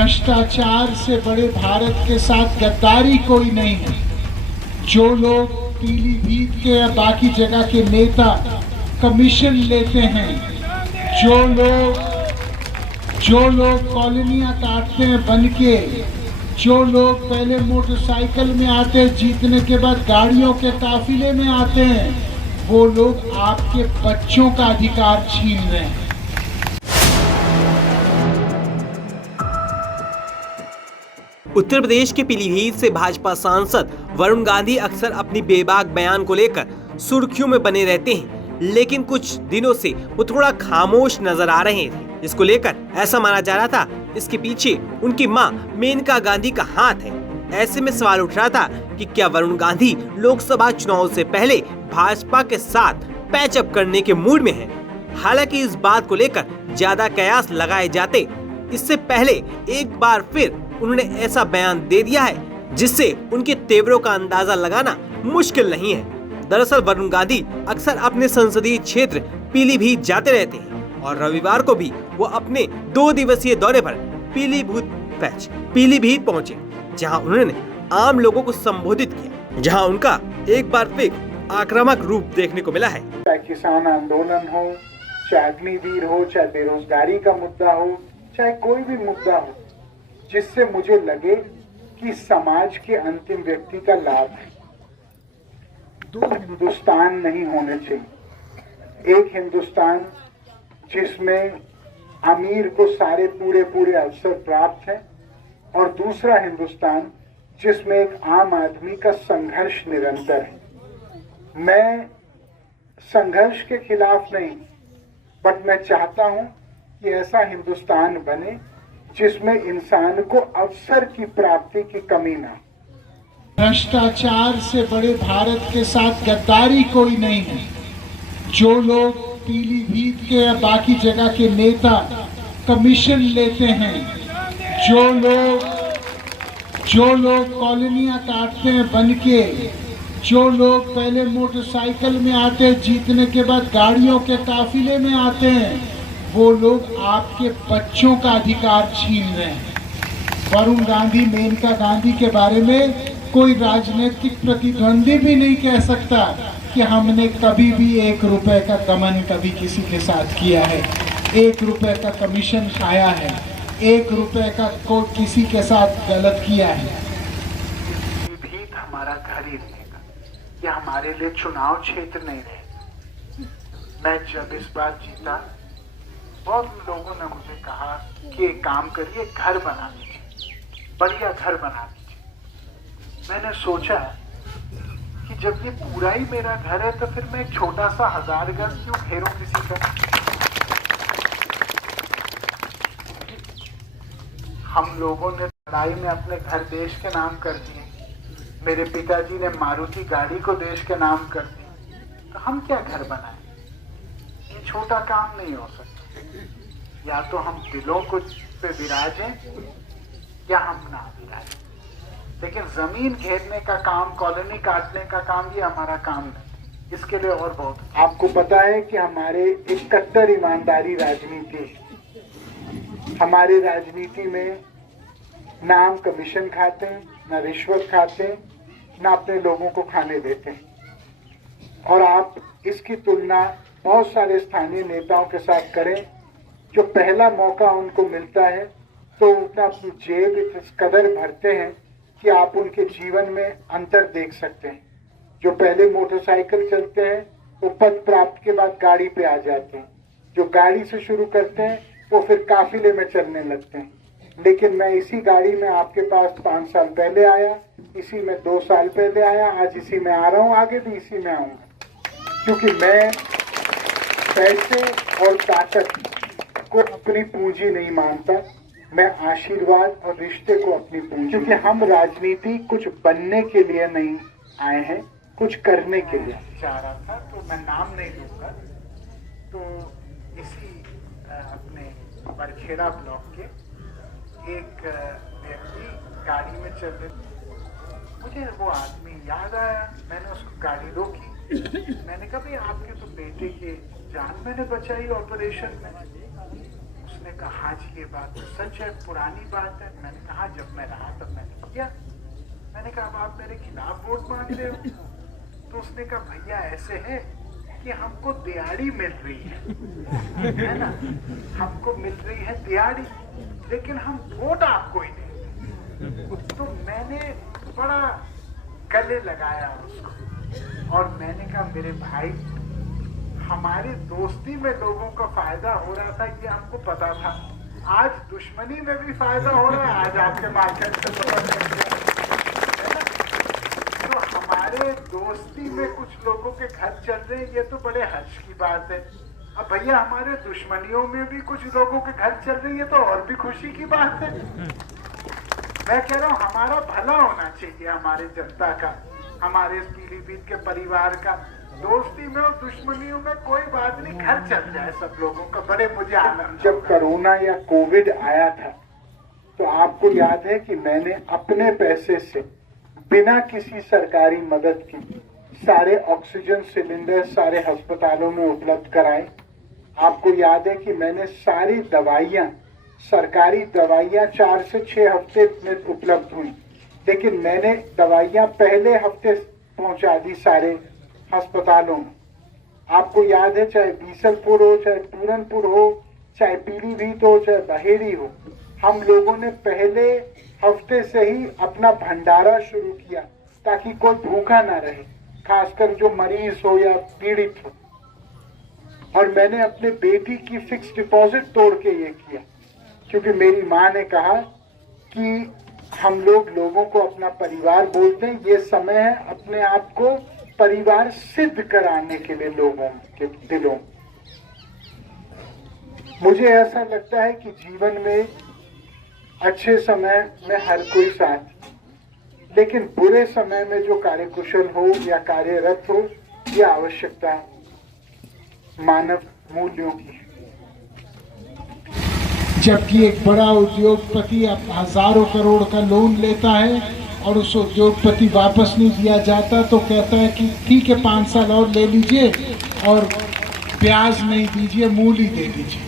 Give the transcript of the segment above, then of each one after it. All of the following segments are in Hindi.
भ्रष्टाचार से बड़े भारत के साथ गद्दारी कोई नहीं है। जो लोग पीलीभीत के या बाकी जगह के नेता कमीशन लेते हैं, जो लोग कॉलोनियां काटते हैं बन के, जो लोग पहले मोटरसाइकिल में आते हैं, जीतने के बाद गाड़ियों के काफिले में आते हैं, वो लोग आपके बच्चों का अधिकार छीन रहे हैं। उत्तर प्रदेश के पीलीभीत से भाजपा सांसद वरुण गांधी अक्सर अपनी बेबाक बयान को लेकर सुर्खियों में बने रहते हैं, लेकिन कुछ दिनों से वो थोड़ा खामोश नजर आ रहे थे, जिसको लेकर ऐसा माना जा रहा था इसके पीछे उनकी मां मेनका गांधी का हाथ है। ऐसे में सवाल उठ रहा था कि क्या वरुण गांधी लोकसभा चुनाव से पहले भाजपा के साथ पैचअप करने के मूड में हैं। हालांकि इस बात को लेकर ज्यादा कयास लगाए जाते इससे पहले एक बार फिर उन्होंने ऐसा बयान दे दिया है जिससे उनके तेवरों का अंदाजा लगाना मुश्किल नहीं है। दरअसल वरुण गांधी अक्सर अपने संसदीय क्षेत्र पीलीभीत जाते रहते हैं और रविवार को भी वो अपने 2 दिवसीय दौरे पर पीलीभीत पहुंचे, जहां उन्होंने आम लोगों को संबोधित किया, जहां उनका एक बार फिर आक्रामक रूप देखने को मिला है। चाहे किसान आंदोलन हो, चाहे अग्निवीर हो, चाहे बेरोजगारी का मुद्दा हो, चाहे कोई भी मुद्दा हो जिससे मुझे लगे कि समाज के अंतिम व्यक्ति का लाभ है। 2 हिंदुस्तान नहीं होने चाहिए। एक हिंदुस्तान जिसमें अमीर को सारे पूरे अवसर प्राप्त हैं, और दूसरा हिंदुस्तान जिसमें एक आम आदमी का संघर्ष निरंतर है। मैं संघर्ष के खिलाफ नहीं, बट मैं चाहता हूं कि ऐसा हिंदुस्तान बने जिसमें इंसान को अवसर की प्राप्ति की कमी ना। भ्रष्टाचार से बड़े भारत के साथ गद्दारी कोई नहीं है। जो लोग पीलीभीत के या बाकी जगह के नेता कमीशन लेते हैं, जो लोग कॉलोनियां काटते हैं बन के, जो लोग पहले मोटरसाइकिल में आते हैं, जीतने के बाद गाड़ियों के काफिले में आते हैं, वो लोग आपके बच्चों का अधिकार छीन रहे हैं। वरुण गांधी, मेनका गांधी के बारे में कोई राजनीतिक प्रतिद्वंदी भी नहीं कह सकता कि हमने कभी भी 1 रुपए का गमन कभी किसी के साथ किया है, 1 रुपए का कमीशन खाया है, 1 रुपए का को किसी के साथ गलत किया है। पीलीभीत हमारा घर ही रहेगा, यह हमारे लिए चुनाव क्षेत्र नहीं रहेगा। मैं जब इस बार जीता, बहुत लोगों ने मुझे कहा कि एक काम करिए, घर बना लीजिए, बढ़िया घर बना लीजिए। मैंने सोचा कि जब ये पूरा ही मेरा घर है तो फिर मैं एक छोटा सा 1000 गज क्यों घेरूं किसी का। हम लोगों ने लड़ाई में अपने घर देश के नाम कर दिए, मेरे पिताजी ने मारुति गाड़ी को देश के नाम कर दी, तो हम क्या घर बनाए। ये छोटा काम नहीं हो सकता। या तो हम दिलों को पे विराजें या हम ना विराजें, लेकिन जमीन घेरने का काम, कॉलोनी काटने का काम, ये हमारा काम नहीं। इसके लिए और बहुत आपको पता है कि हमारे एक कट्टर ईमानदारी राजनीति है। हमारे राजनीति में ना हम कमीशन खाते हैं, ना रिश्वत खाते हैं, ना अपने लोगों को खाने देते हैं। और आप इसकी तुलना बहुत सारे स्थानीय नेताओं के साथ करें, जो पहला मौका उनको मिलता है तो उतना अपनी जेब इस कदर भरते हैं कि आप उनके जीवन में अंतर देख सकते हैं। जो पहले मोटरसाइकिल चलते हैं वो पद प्राप्त के बाद गाड़ी पे आ जाते हैं, जो गाड़ी से शुरू करते हैं वो फिर काफिले में चलने लगते हैं। लेकिन मैं इसी गाड़ी में आपके पास 5 साल पहले आया, इसी में 2 साल पहले आया, आज इसी में आ रहा हूँ, आगे भी इसी में आऊंगा, क्योंकि मैं पैसे और ताकत को अपनी पूंजी नहीं मानता। मैं आशीर्वाद और रिश्ते को अपनी पूंजी, क्योंकि हम राजनीति कुछ बनने के लिए नहीं आए हैं, कुछ करने के लिए चाह रहा था। तो मैं नाम नहीं लूंगा, तो इसी अपने बरखेड़ा ब्लॉक के एक व्यक्ति गाड़ी में चल रहे, मुझे वो आदमी याद आया। मैंने उसको गाड़ी रोकी, मैंने कहा भाई आपके तो बेटे की जान मैंने बचाई ऑपरेशन में। उसने कहा हाँ जी ये बात तो सच है, पुरानी बात है। मैंने कहा जब मैं रहा तब मैंने किया। मैंने कहा अब आप मेरे खिलाफ वोट मांग रहे हो? तो उसने कहा भैया ऐसे है कि हमको दिहाड़ी मिल रही है ना, हमको मिल रही है दिहाड़ी, लेकिन हम वोट आपको ही देंगे। तो मैंने बड़ा गले लगाया उसको और मैंने कहा मेरे भाई, हमारी दोस्ती में लोगों का फायदा हो रहा था ये हमको पता था, आज दुश्मनी में भी फायदा हो रहा है, आज आपके माध्यम से पता चल गया है ना। तो हमारे दोस्ती में कुछ लोगों के घर चल रहे हैं, ये तो बड़े हर्ष की बात है। अब भैया हमारे दुश्मनियों में भी कुछ लोगों के घर चल रही है तो और भी खुशी की बात है। मैं कह रहा हूँ हमारा भला होना चाहिए, हमारे जनता का, हमारे इस पीलीभीत के परिवार का। दोस्ती में और दुश्मनियों में कोई बात नहीं, घर चल जाए सब लोगों का, बड़े मुझे आनंद। जब कोरोना या कोविड आया था तो आपको याद है कि मैंने अपने पैसे से बिना किसी सरकारी मदद की सारे ऑक्सीजन सिलेंडर सारे अस्पतालों में उपलब्ध कराए। आपको याद है कि मैंने सारी दवाइयां, सरकारी दवाइयां 4 से 6 हफ्ते में उपलब्ध हुई, लेकिन मैंने दवाइयां पहले हफ्ते पहुंचा दी सारे अस्पतालों में। आपको याद है चाहे बीसलपुर हो, चाहे पूरनपुर हो, चाहे पीलीभीत हो, चाहे बहेड़ी हो, हम लोगों ने पहले हफ्ते से ही अपना भंडारा शुरू किया ताकि कोई भूखा ना रहे, खासकर जो मरीज हो या पीड़ित हो। और मैंने अपने बेटी की फिक्स डिपॉजिट तोड़ के ये किया, क्योंकि मेरी माँ ने कहा कि हम लोगों को अपना परिवार बोलते हैं, ये समय है अपने आप को परिवार सिद्ध कराने के लिए लोगों के दिलों। मुझे ऐसा लगता है कि जीवन में अच्छे समय में हर कोई साथ, लेकिन बुरे समय में जो कार्यकुशल हो या कार्यरत हो, यह आवश्यकता मानव मूल्यों की है। जबकि एक बड़ा उद्योगपति हजारों करोड़ का लोन लेता है और उस उद्योगपति वापस नहीं दिया जाता तो कहता है कि ठीक है 5 साल और ले लीजिए और ब्याज नहीं दीजिए, मूल ही दे दीजिए।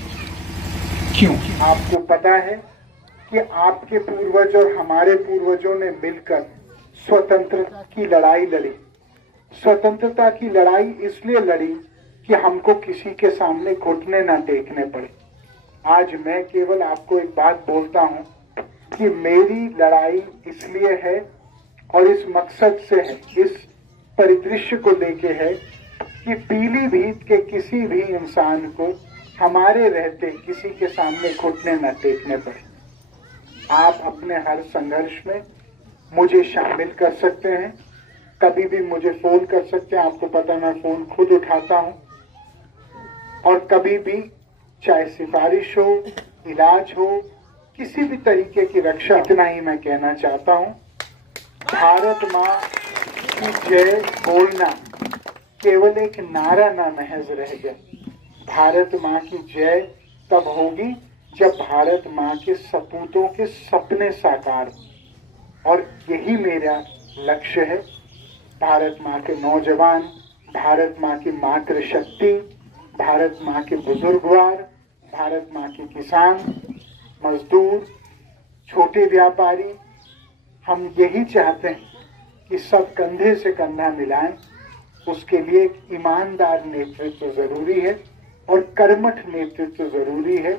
क्यों? आपको पता है कि आपके पूर्वज और हमारे पूर्वजों ने मिलकर स्वतंत्रता की लड़ाई लड़ी। स्वतंत्रता की लड़ाई इसलिए लड़ी कि हमको किसी के सामने घुटने ना टेकने पड़े। आज मैं केवल आपको एक बात बोलता हूं कि मेरी लड़ाई इसलिए है और इस मकसद से है, इस परिदृश्य को लेके है कि पीलीभीत के किसी भी इंसान को हमारे रहते किसी के सामने घुटने न टेकने पड़े। आप अपने हर संघर्ष में मुझे शामिल कर सकते हैं, कभी भी मुझे फोन कर सकते हैं। आपको पता मैं फोन खुद उठाता हूं और कभी भी, चाहे सिफारिश हो, इलाज हो, किसी भी तरीके की रक्षा। इतना ही मैं कहना चाहता हूं, भारत माँ की जय बोलना केवल एक नारा ना महज रह गया। भारत माँ की जय तब होगी जब भारत माँ के सपूतों के सपने साकार, और यही मेरा लक्ष्य है। भारत माँ के नौजवान, भारत माँ की मातृशक्ति, भारत माँ के बुजुर्गवार, भारत माँ के किसान, मजदूर, छोटे व्यापारी, हम यही चाहते हैं कि सब कंधे से कंधा मिलाएं। उसके लिए एक ईमानदार नेतृत्व जरूरी है और कर्मठ नेतृत्व जरूरी है,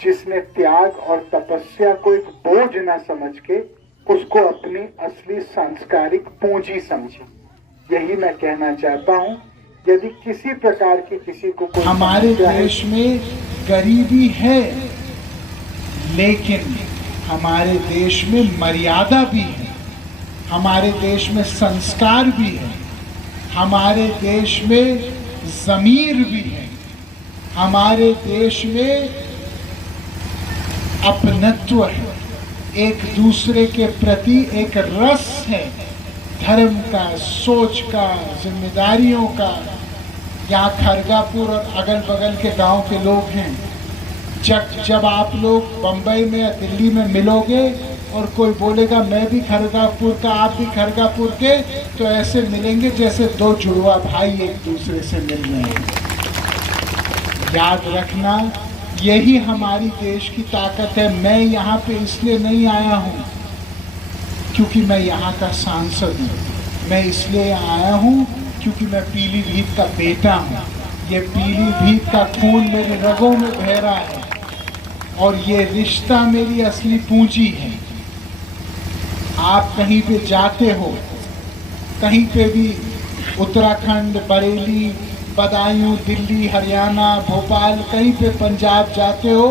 जिसने त्याग और तपस्या को एक बोझ न समझ के उसको अपनी असली सांस्कारिक पूंजी समझे। यही मैं कहना चाहता हूं। यदि किसी प्रकार की किसी को कोई हमारे देश में गरीबी है, लेकिन हमारे देश में मर्यादा भी है, हमारे देश में संस्कार भी है, हमारे देश में ज़मीर भी है, हमारे देश में अपनत्व है, एक दूसरे के प्रति एक रस है, धर्म का, सोच का, जिम्मेदारियों का। यहाँ खरगापुर और अगल बगल के गांव के लोग हैं। जब आप लोग बम्बई में या दिल्ली में मिलोगे और कोई बोलेगा मैं भी खरगापुर का, आप भी खरगापुर के, तो ऐसे मिलेंगे जैसे दो जुड़वा भाई एक दूसरे से मिल रहे हैं। याद रखना, यही हमारी देश की ताकत है। मैं यहाँ पे इसलिए नहीं आया हूँ क्योंकि मैं यहाँ का सांसद हूँ, मैं इसलिए आया हूँ क्योंकि मैं पीलीभीत का बेटा हूँ। ये पीलीभीत का खून मेरे रगों में बह रहा है और ये रिश्ता मेरी असली पूंजी है। आप कहीं पे जाते हो, कहीं पे भी उत्तराखंड, बरेली, बदायूं, दिल्ली, हरियाणा, भोपाल, कहीं पे पंजाब जाते हो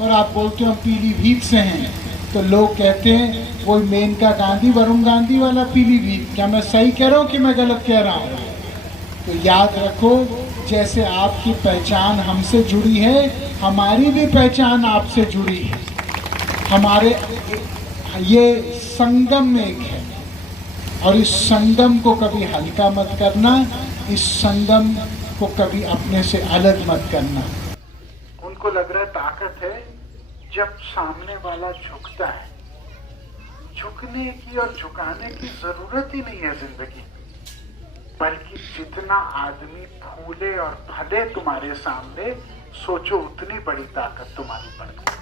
और आप बोलते हो हम पीलीभीत से हैं, तो लोग कहते हैं वो मेनका गांधी, वरुण गांधी वाला पीलीभीत। क्या मैं सही कह रहा हूँ कि मैं गलत कह रहा हूँ? तो याद रखो, जैसे आपकी पहचान हमसे जुड़ी है, हमारी भी पहचान आपसे जुड़ी है। हमारे ये संगम एक है और इस संगम को कभी हल्का मत करना, इस संगम को कभी अपने से अलग मत करना। उनको लग रहा है ताकत है जब सामने वाला झुकता है। झुकने की और झुकाने की जरूरत ही नहीं है जिंदगी, बल्कि जितना आदमी फूले और फले तुम्हारे सामने, सोचो उतनी बड़ी ताकत तुम्हारी बढ़ती है।